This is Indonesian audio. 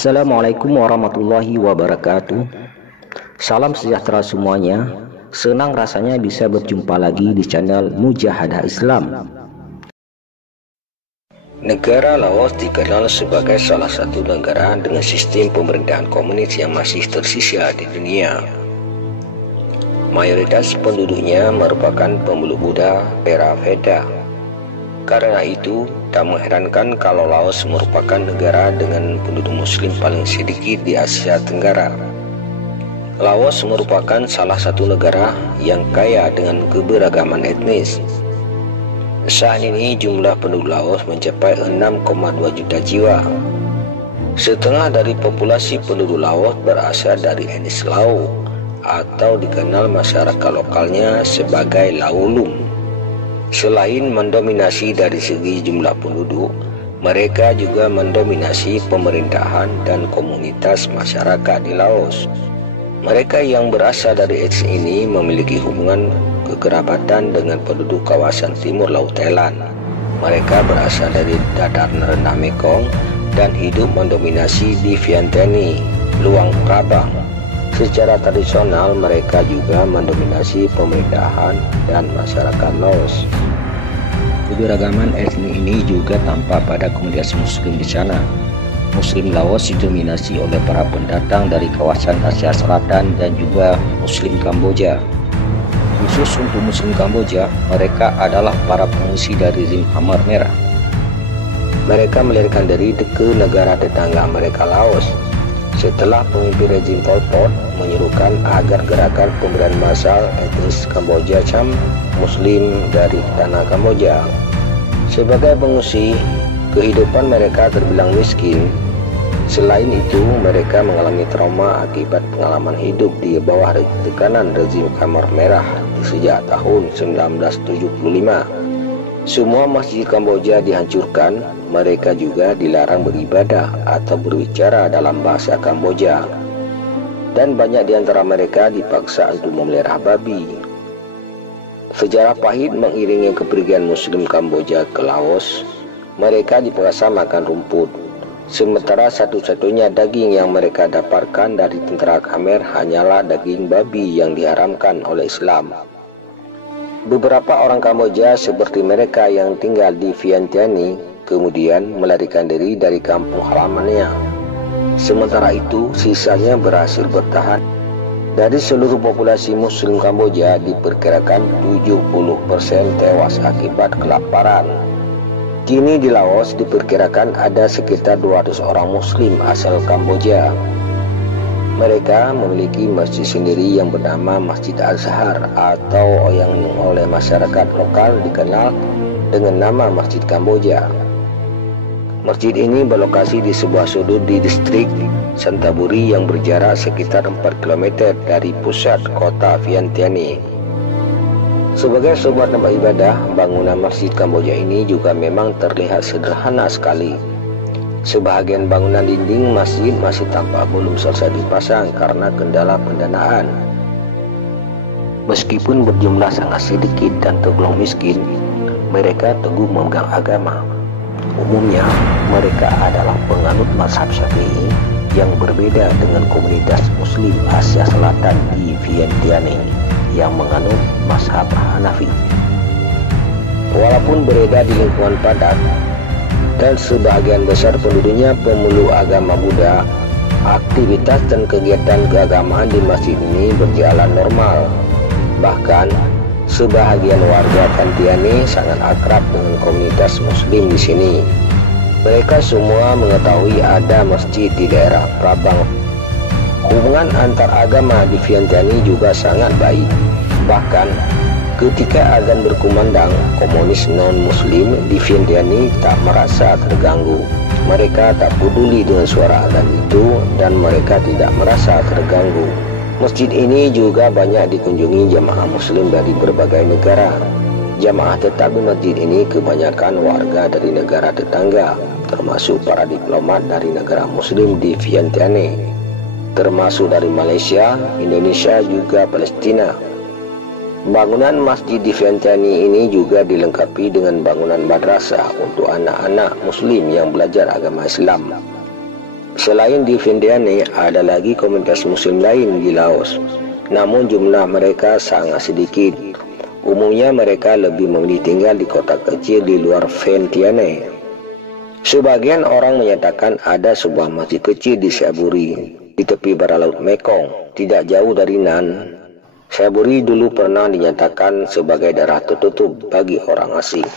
Assalamualaikum warahmatullahi wabarakatuh. Salam sejahtera semuanya. Senang rasanya bisa berjumpa lagi di channel Mujahadah Islam. Negara Laos dikenal sebagai salah satu negara dengan sistem pemerintahan komunis yang masih tersisa di dunia. Mayoritas penduduknya merupakan pemeluk Buddha era Veda. Karena itu, tak mengherankan kalau Laos merupakan negara dengan penduduk muslim paling sedikit di Asia Tenggara. Laos merupakan salah satu negara yang kaya dengan keberagaman etnis. Saat ini jumlah penduduk Laos mencapai 6,2 juta jiwa. Setengah dari populasi penduduk Laos berasal dari etnis Lao atau dikenal masyarakat lokalnya sebagai Laolum. Selain mendominasi dari segi jumlah penduduk, mereka juga mendominasi pemerintahan dan komunitas masyarakat di Laos. Mereka yang berasal dari etnis ini memiliki hubungan kekerabatan dengan penduduk kawasan timur Laut Thailand. Mereka berasal dari dataran rendah Mekong dan hidup mendominasi di Vientiane, Luang Prabang. Secara tradisional, mereka juga mendominasi pemerintahan dan masyarakat Laos. Keberagaman etnis ini juga tampak pada komunitas muslim di sana. Muslim Laos didominasi oleh para pendatang dari kawasan Asia Selatan dan juga muslim Kamboja. Khusus untuk muslim Kamboja, mereka adalah para pengungsi dari rezim Khmer Merah. Mereka melarikan diri ke negara tetangga mereka, Laos, setelah pemimpin rezim Pol Pot menyerukan agar gerakan pemberian massal etnis Kamboja Cham Muslim dari tanah Kamboja. Sebagai pengungsi, kehidupan mereka terbilang miskin. Selain itu, mereka mengalami trauma akibat pengalaman hidup di bawah tekanan rezim Khmer Merah sejak tahun 1975. Semua masjid Kamboja dihancurkan. Mereka juga dilarang beribadah atau berbicara dalam bahasa Kamboja. Dan banyak di antara mereka dipaksa untuk memelihara babi. Sejarah pahit mengiringi kepergian muslim Kamboja ke Laos. Mereka dipaksa makan rumput. Sementara satu-satunya daging yang mereka dapatkan dari tentara Khmer hanyalah daging babi yang diharamkan oleh Islam. Beberapa orang Kamboja seperti mereka yang tinggal di Vientiane kemudian melarikan diri dari kampung halamannya. Sementara itu, sisanya berhasil bertahan. Dari seluruh populasi muslim Kamboja diperkirakan 70% tewas akibat kelaparan. Kini di Laos diperkirakan ada sekitar 200 orang muslim asal Kamboja. Mereka memiliki masjid sendiri yang bernama Masjid Al-Zahar atau yang oleh masyarakat lokal dikenal dengan nama Masjid Kamboja. Masjid ini berlokasi di sebuah sudut di distrik Santaburi yang berjarak sekitar 4 km dari pusat kota Vientiane. Sebagai sebuah tempat ibadah, bangunan Masjid Kamboja ini juga memang terlihat sederhana sekali. Sebahagian bangunan dinding masjid masih tampak belum selesai dipasang karena kendala pendanaan. Meskipun berjumlah sangat sedikit dan tergolong miskin, mereka teguh memegang agama. Umumnya, mereka adalah penganut mazhab Syafi'i yang berbeda dengan komunitas muslim Asia Selatan di Vientiane yang menganut mazhab Hanafi. Walaupun beredar di lingkungan padat dan sebagian besar penduduknya pemeluk agama Buddha, aktivitas dan kegiatan keagamaan di masjid ini berjalan normal. Bahkan, sebahagian warga Vientiane sangat akrab dengan komunitas muslim di sini. Mereka semua mengetahui ada masjid di daerah Prabang. Hubungan antar agama di Vientiane juga sangat baik. Bahkan, ketika azan berkumandang, komunis non-muslim di Vientiane tak merasa terganggu. Mereka tak peduli dengan suara azan itu dan mereka tidak merasa terganggu. Masjid ini juga banyak dikunjungi jamaah muslim dari berbagai negara. Jamaah tetap di masjid ini kebanyakan warga dari negara tetangga, termasuk para diplomat dari negara muslim di Vientiane, termasuk dari Malaysia, Indonesia, juga Palestina. Bangunan masjid di Vientiane ini juga dilengkapi dengan bangunan madrasah untuk anak-anak muslim yang belajar agama Islam. Selain di Vientiane, ada lagi komunitas muslim lain di Laos. Namun jumlah mereka sangat sedikit. Umumnya mereka lebih memilih tinggal di kota kecil di luar Vientiane. Sebagian orang menyatakan ada sebuah masjid kecil di Siaburi, di tepi barat Laut Mekong, tidak jauh dari Nan. Siaburi dulu pernah dinyatakan sebagai daerah tertutup bagi orang asing.